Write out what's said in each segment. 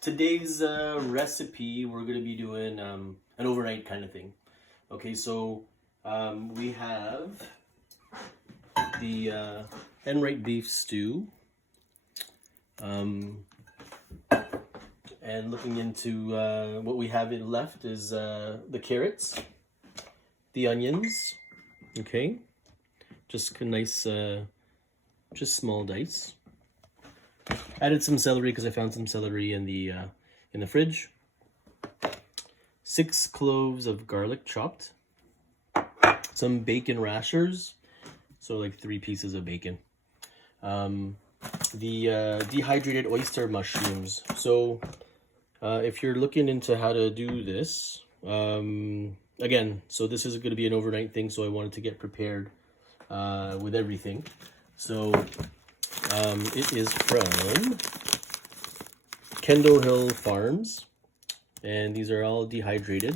Today's recipe, we're going to be doing an overnight kind of thing. Okay, so we have the Enright beef stew. And looking into what we have left is the carrots, the onions, okay, just a nice, just small dice. Added some celery because I found some celery in the fridge. 6 cloves of garlic chopped. Some bacon rashers, so like 3 pieces of bacon. The dehydrated oyster mushrooms. So if you're looking into how to do this, again, so this is going to be an overnight thing, so I wanted to get prepared with everything. So it is from Kendall Hill Farms, and these are all dehydrated.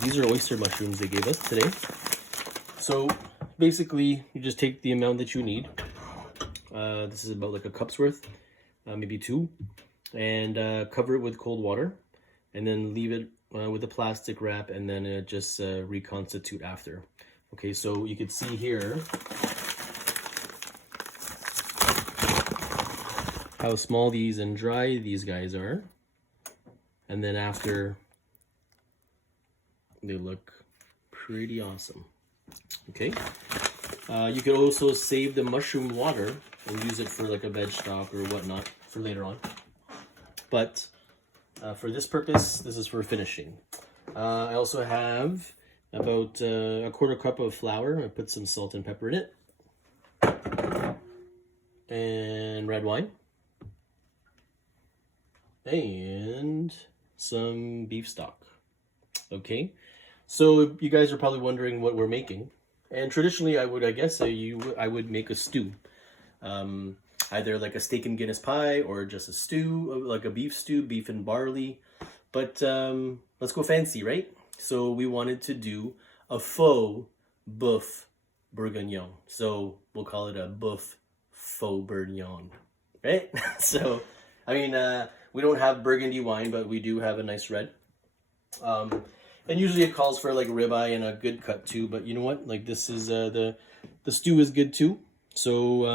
These are oyster mushrooms they gave us today. So basically, you just take the amount that you need. This is about like a cup's worth, maybe 2, and cover it with cold water, and then leave it with a plastic wrap, and then just reconstitute after. Okay, so you can see here how small these and dry these guys are, and then after they look pretty awesome. Okay, you could also save the mushroom water and use it for like a veg stock or whatnot for later on, but for this purpose, this is for finishing. I also have about a 1/4 cup of flour. I put some salt and pepper in it, and red wine, and some beef stock. Okay, so you guys are probably wondering what we're making, and traditionally I would make a stew, either like a steak and Guinness pie or just a stew, like a beef stew, beef and barley. But let's go fancy, right? So we wanted to do a faux boeuf bourguignon, so we'll call it a boeuf Fauxbourginon, right? So I mean, we don't have burgundy wine, but we do have a nice red. And usually it calls for like ribeye and a good cut too. But you know what? Like this is the stew is good too. So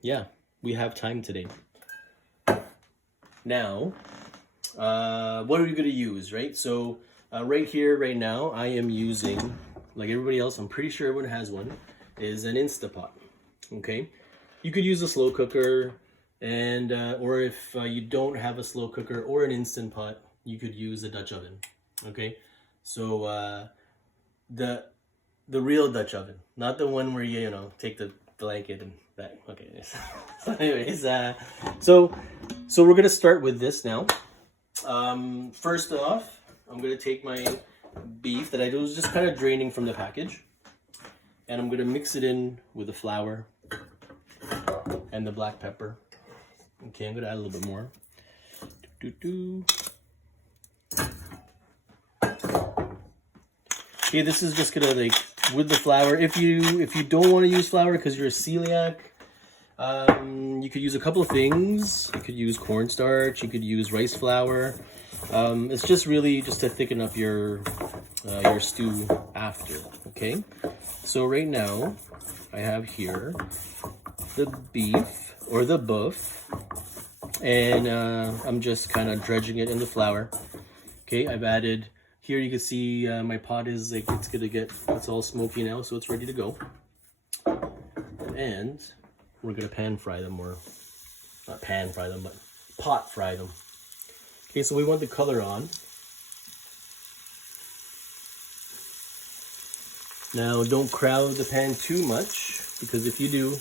yeah, we have time today. Now, what are we gonna use, right? So right here, right now, I am using, like everybody else, I'm pretty sure everyone has one, is an Instapot. Okay, you could use a slow cooker. And or if you don't have a slow cooker or an Instant Pot, you could use a Dutch oven. Okay, so the real Dutch oven, not the one where you take the blanket and that. Okay, so anyways, so we're gonna start with this now. First off, I'm gonna take my beef that I was just kind of draining from the package, and I'm gonna mix it in with the flour and the black pepper. Okay, I'm gonna add a little bit more. Okay, this is just gonna like with the flour. If you don't want to use flour because you're a celiac, you could use a couple of things. You could use cornstarch. You could use rice flour. It's just really just to thicken up your stew after. Okay, so right now I have here the beef or the boeuf, and I'm just kind of dredging it in the flour. Okay, I've added here, you can see my pot is like it's all smoky now, so it's ready to go. And we're gonna pan fry them, or not pan fry them, but pot fry them. Okay, so we want the color on. Now don't crowd the pan too much, because if you do,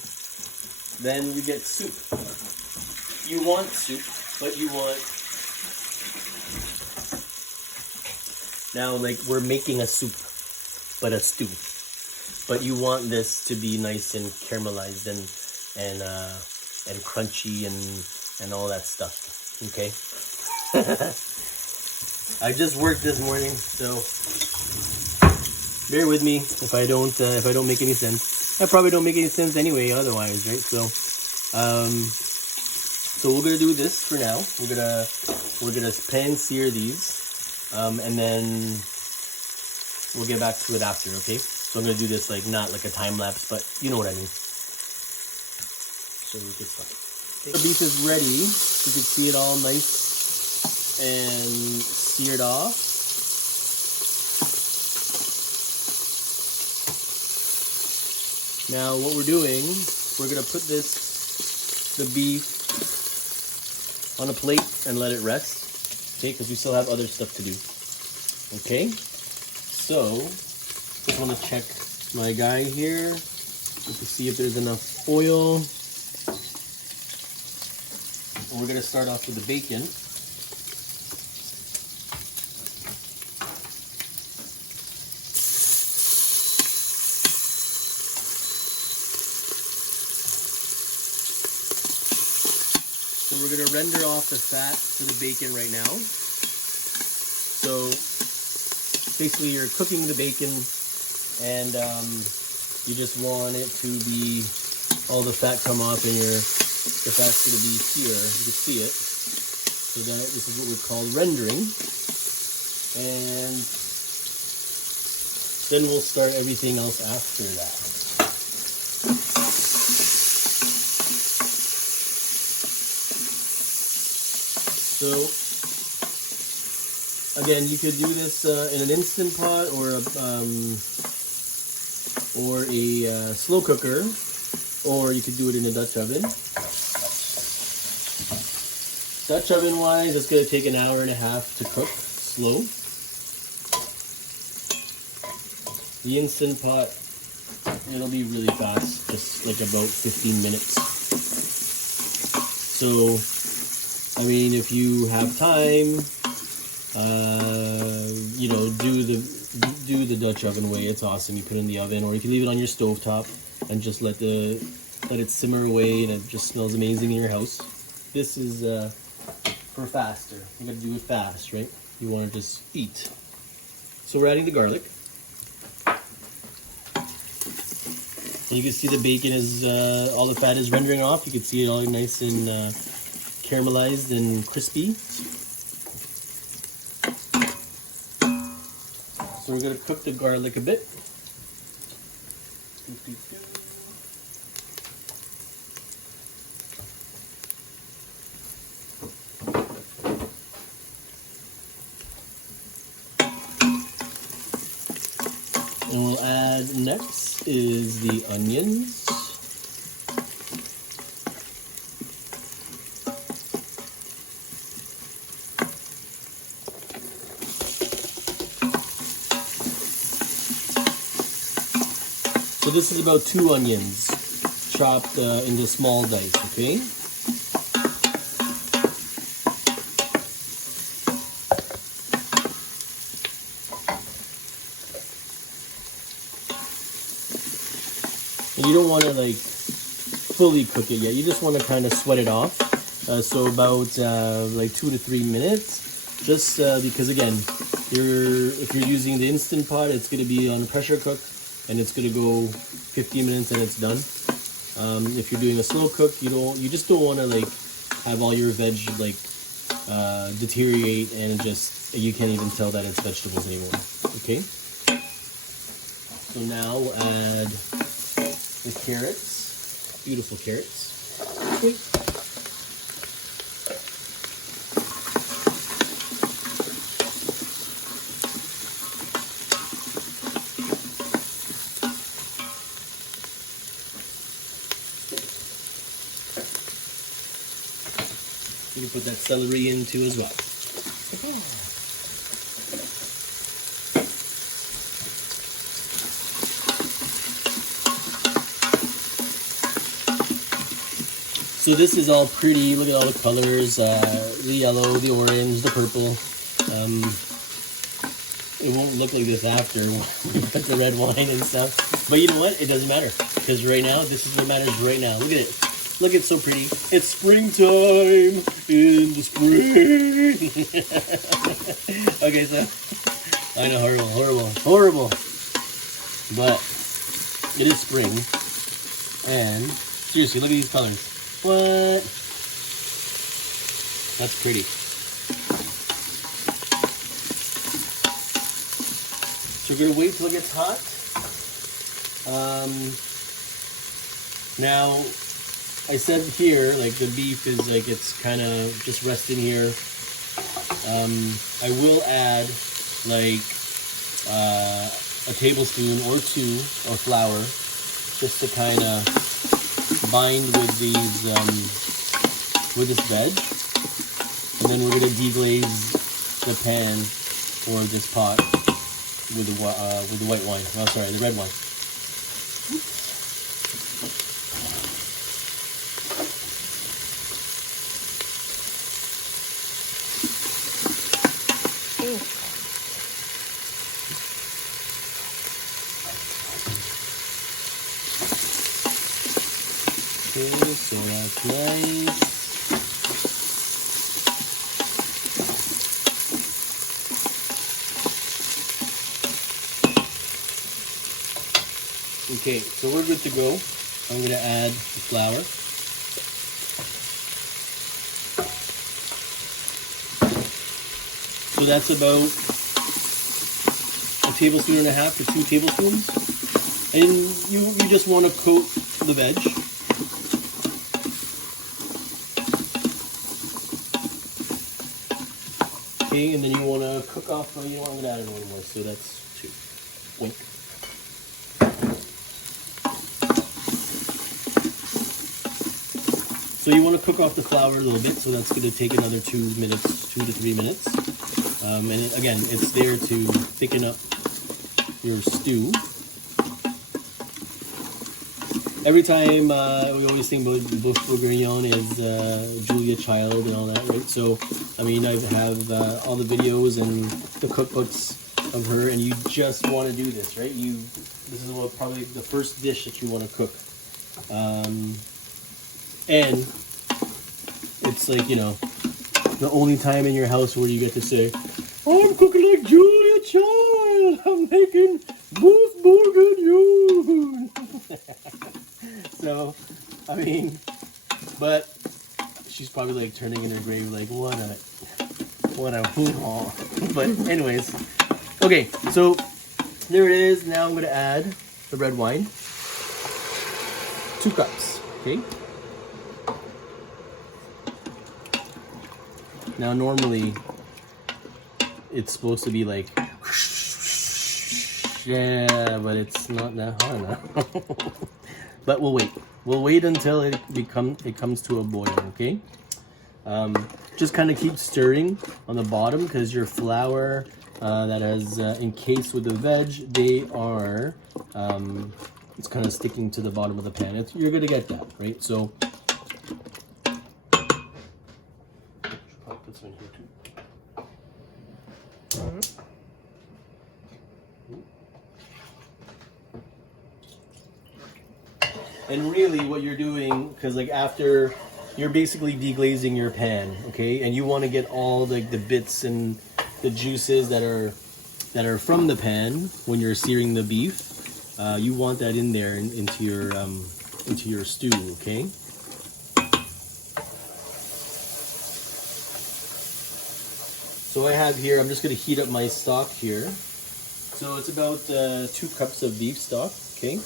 then you get soup. You want soup, but you want... Now, like, we're making a soup, but a stew. But you want this to be nice and caramelized and crunchy and all that stuff, okay? I just worked this morning, so bear with me if I don't make any sense. I probably don't make any sense anyway otherwise, right? So we're gonna do this for now. We're gonna we're gonna pan sear these, and then we'll get back to it after, okay? So I'm gonna do this like not like a time lapse, but you know what I mean. So we get started. The beef is ready. You can see it all nice and seared off. Now what we're doing, we're gonna put the beef on a plate and let it rest, okay? Because we still have other stuff to do, okay? So, just want to check my guy here just to see if there's enough oil. And we're gonna start off with the bacon. So we're gonna render off the fat for the bacon right now. So basically you're cooking the bacon and you just want it to be, all the fat come off and the fat's gonna be here, you can see it. So this is what we call rendering. And then we'll start everything else after that. So, again, you could do this in an Instant Pot or a slow cooker, or you could do it in a Dutch oven. Dutch oven wise, it's going to take an hour and a half to cook, slow. The Instant Pot, it'll be really fast, just like about 15 minutes. So, I mean, if you have time, you know, do the Dutch oven way. It's awesome. You put it in the oven, or you can leave it on your stovetop and just let it simmer away, and it just smells amazing in your house. This is for faster. You gotta do it fast, right? You want to just eat. So we're adding the garlic. And you can see the bacon is all the fat is rendering off. You can see it all nice and caramelized and crispy. So we're going to cook the garlic a bit. And we'll add next is the onions. So this is about 2 onions chopped into small dice, okay? And you don't want to like fully cook it yet. You just want to kind of sweat it off. So about like 2 to 3 minutes, just because again, if you're using the Instant Pot, it's going to be on a pressure cook. And it's gonna go 15 minutes and it's done. If you're doing a slow cook, you just don't want to like have all your veg like deteriorate and you can't even tell that it's vegetables anymore. Okay. So now we'll add the carrots, beautiful carrots. Okay. You can put that celery in too as well. So this is all pretty. Look at all the colors, the yellow, the orange, the purple. It won't look like this after we put the red wine and stuff. But you know what? It doesn't matter. Because right now, this is what matters right now. Look at it. Look, it's so pretty. It's springtime in the spring. Okay, so I know, horrible. But it is spring, and seriously, look at these colors. What? That's pretty. So we're gonna wait till it gets hot. Now, I said here, like the beef is like it's kind of just resting here. I will add like a tablespoon or two of flour just to kind of bind with these with this veg, and then we're gonna deglaze the pan or this pot with the white wine. Oh, sorry, the red wine. Okay, so that's nice. Okay, so we're good to go. I'm going to add the flour. So that's about a tablespoon and a half to 2 tablespoons. And you just want to coat the veg. Okay, and then you want to cook off, you don't want to add it anymore, so that's 2. Wink. So you want to cook off the flour a little bit, so that's going to take another 2 minutes, 2 to 3 minutes. And again, it's there to thicken up your stew. Every time we always think about Fauxbourginon is Julia Child and all that, right? So, I mean, I have all the videos and the cookbooks of her, and you just want to do this, right? This is probably the first dish that you want to cook. And it's like, you know, the only time in your house where you get to say, I'm cooking like Julia Child, I'm making Boeuf bourguignon. So, I mean, but she's probably like turning in her grave like, what a hoo-haw. But anyways, okay, so there it is. Now I'm going to add the red wine. 2 cups, okay? Now normally it's supposed to be like, yeah, but it's not that hard now. But we'll wait. We'll wait until it comes to a boil, okay? Just kind of keep stirring on the bottom because your flour that is encased with the veg, they are, it's kind of sticking to the bottom of the pan. You're going to get that, right? So, I'll put some in here too. And really what you're doing, because like after, you're basically deglazing your pan, okay? And you want to get all the bits and the juices that are from the pan when you're searing the beef. You want that in there into your stew, okay? So I have here, I'm just going to heat up my stock here. So it's about 2 cups of beef stock, okay?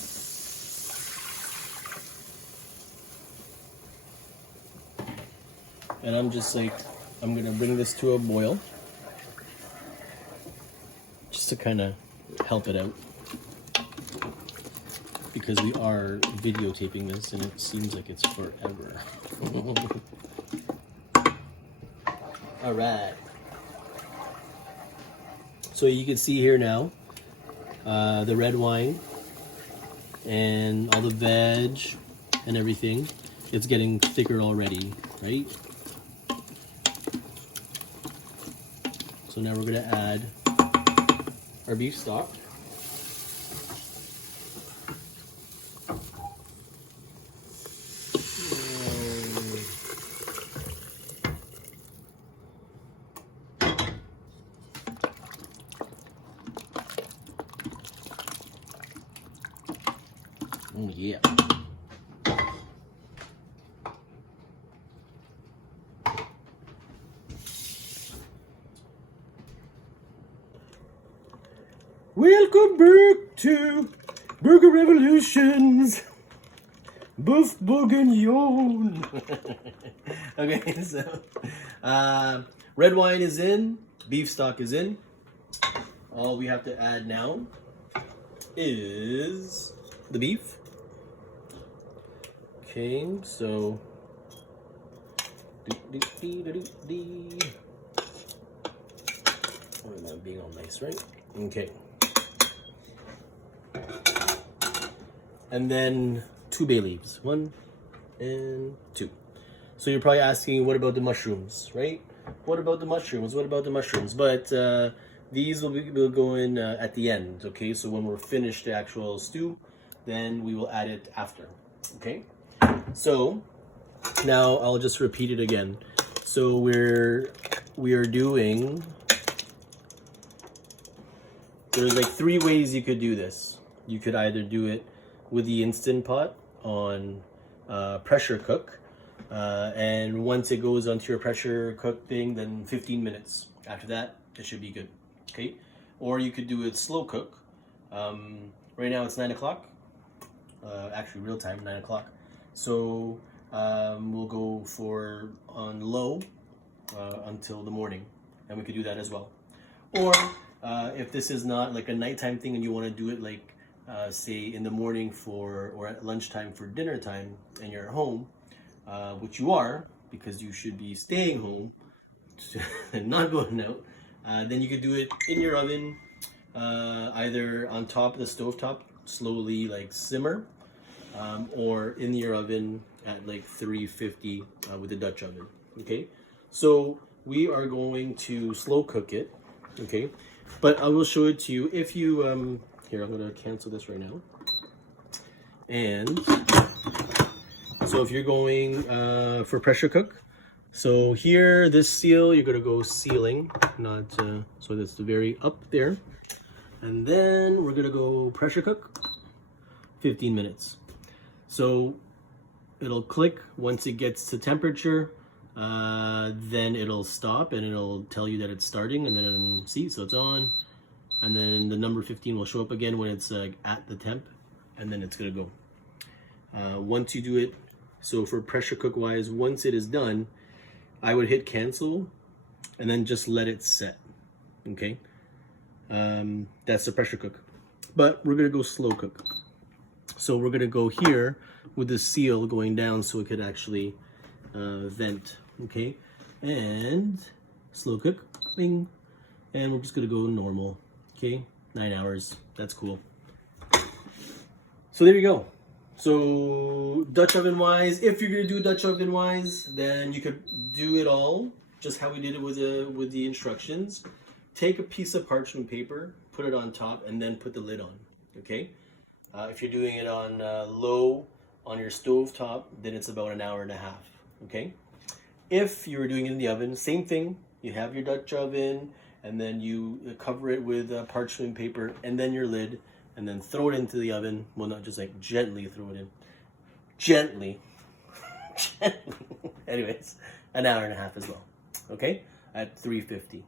And I'm just like, I'm going to bring this to a boil. Just to kind of help it out. Because we are videotaping this and it seems like it's forever. Alright. So you can see here now, the red wine and all the veg and everything. It's getting thicker already, right? So now we're going to add our beef stock. Oh yeah. Welcome back to Burger Revolutions. Boeuf Okay, so red wine is in, beef stock is in. All we have to add now is the beef. Okay, so oh, am I being all nice, right? Okay. And then 2 bay leaves, 1 and 2. So you're probably asking, what about the mushrooms, right? What about the mushrooms? What about the mushrooms? But these will go in at the end, okay? So when we're finished the actual stew, then we will add it after, okay? So now I'll just repeat it again. So we are doing. There's like 3 ways you could do this. You could either do it with the Instant Pot on pressure cook, and once it goes onto your pressure cook thing, then 15 minutes. After that, it should be good. Okay, or you could do it slow cook. Right now it's 9 o'clock. Actually, real time 9 o'clock. So we'll go for on low until the morning, and we could do that as well. Or if this is not like a nighttime thing and you want to do it like say in the morning or at lunchtime for dinner time and you're at home, which you are because you should be staying home and not going out, then you could do it in your oven, either on top of the stove top, slowly like simmer, or in your oven at like 350 with the Dutch oven. Okay, so we are going to slow cook it. Okay, but I will show it to you. If you here, I'm gonna cancel this right now. And so if you're going for pressure cook, so here this seal you're gonna go sealing, not so that's the very up there, and then we're gonna go pressure cook 15 minutes. So it'll click once it gets to temperature. Then it'll stop and it'll tell you that it's starting, and then see, so it's on, and then the number 15 will show up again when it's at the temp, and then it's gonna go. Once you do it, so for pressure cook wise, once it is done, I would hit cancel and then just let it set. Okay, that's the pressure cook. But we're gonna go slow cook. So we're gonna go here with the seal going down so it could actually vent. Okay, and slow cook, bing, and we're just gonna go normal. Okay, 9 hours. That's cool. So there you go. So Dutch oven wise, if you're gonna do Dutch oven wise, then you could do it all just how we did it with the instructions. Take a piece of parchment paper, put it on top, and then put the lid on. Okay. If you're doing it on low on your stove top, then it's about 1.5 hours. Okay. If you were doing it in the oven, same thing. You have your Dutch oven, and then you cover it with parchment paper, and then your lid, and then throw it into the oven. Well, not just like gently throw it in. Gently. Gently. Anyways, 1.5 hours as well. Okay? At 350.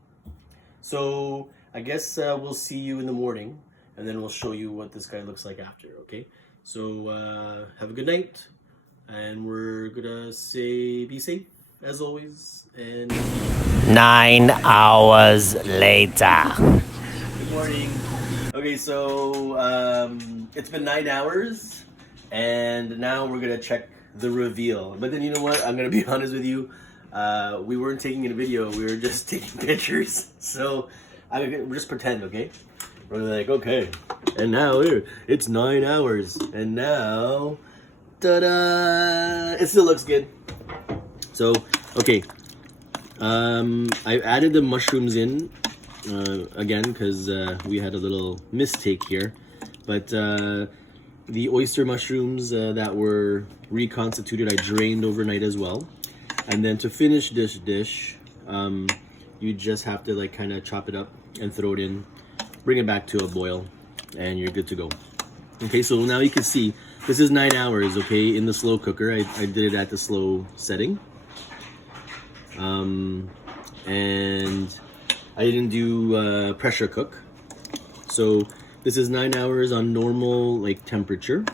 So I guess we'll see you in the morning, and then we'll show you what this guy looks like after. Okay? So have a good night, and we're gonna say be safe as always, and 9 hours later. good morning. Okay, so it's been 9 hours, and now we're gonna check the reveal. But then you know what? I'm gonna be honest with you. We weren't taking a video; we were just taking pictures. So we'll just pretend, okay? We're like, okay, and now it's 9 hours, and now, ta-da! It still looks good. So, okay, I added the mushrooms in again because we had a little mistake here, but the oyster mushrooms that were reconstituted, I drained overnight as well. And then to finish this dish, you just have to like kind of chop it up and throw it in, bring it back to a boil, and you're good to go. Okay, so now you can see this is 9 hours, okay, in the slow cooker. I did it at the slow setting. And I didn't do pressure cook. So this is 9 hours on normal like temperature.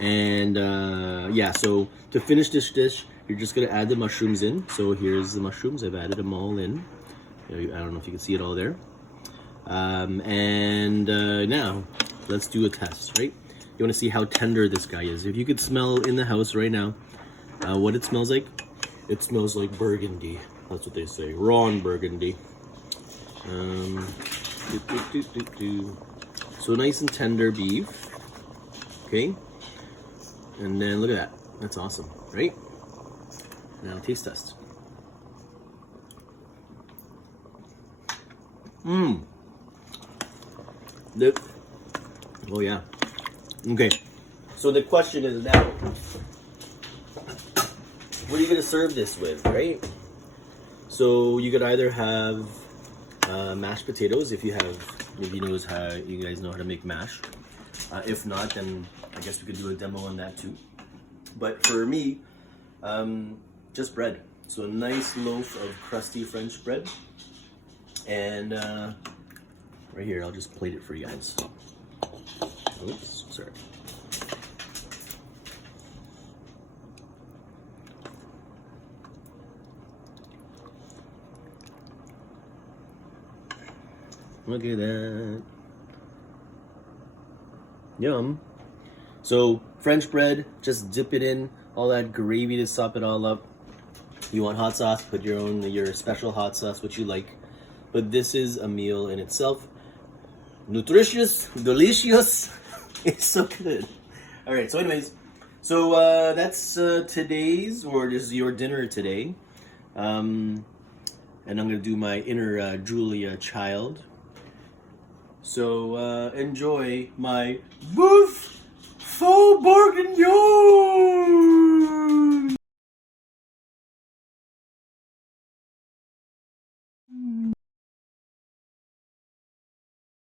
And yeah, so to finish this dish, you're just gonna add the mushrooms in. So here's the mushrooms. I've added them all in. I don't know if you can see it all there. Now let's do a test, right? You want to see how tender this guy is. If you could smell in the house right now what it smells like, it smells like burgundy. That's what they say, raw burgundy. So nice and tender beef. Okay, and then look at that. That's awesome, right? Now taste test. Oh yeah. Okay. So the question is now, what are you gonna serve this with, right? So you could either have mashed potatoes if you guys know how to make mash. If not, then I guess we could do a demo on that too. But for me, just bread. So a nice loaf of crusty French bread. And right here, I'll just plate it for you guys. Oops, sorry. Look at that. Yum. So French bread, just dip it in all that gravy to sop it all up. You want hot sauce, put your special hot sauce, what you like. But this is a meal in itself. Nutritious, delicious. It's so good. All right, so anyways, so that's today's, or this is your dinner today. And I'm gonna do my inner Julia child. So enjoy my Boeuf Fauxbourginon.